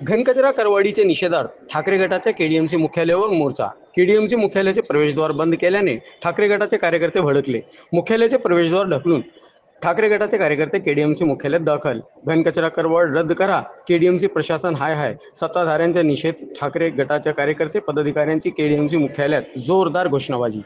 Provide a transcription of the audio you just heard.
घनकचरा करवाढीचे निषेधार्थ ठाकरे गटाच्या केडीएमसी मुख्यालयावर मोर्चा. केडीएमसी मुख्यालयाचे प्रवेशद्वार बंद केल्याने ठाकरे गटाचे कार्यकर्ते भडकले. मुख्यालयाचे प्रवेशद्वार ढकलून ठाकरे गटाचे कार्यकर्ते केडीएमसी मुख्यालयात दाखल. घनकचरा करवाढ रद्द करा, केडीएमसी प्रशासन हाय हाय. सत्ताधाऱ्यांचा निषेध. ठाकरे गटाच्या कार्यकर्ते पदाधिकाऱ्यांची केडीएमसी मुख्यालयात जोरदार घोषणाबाजी.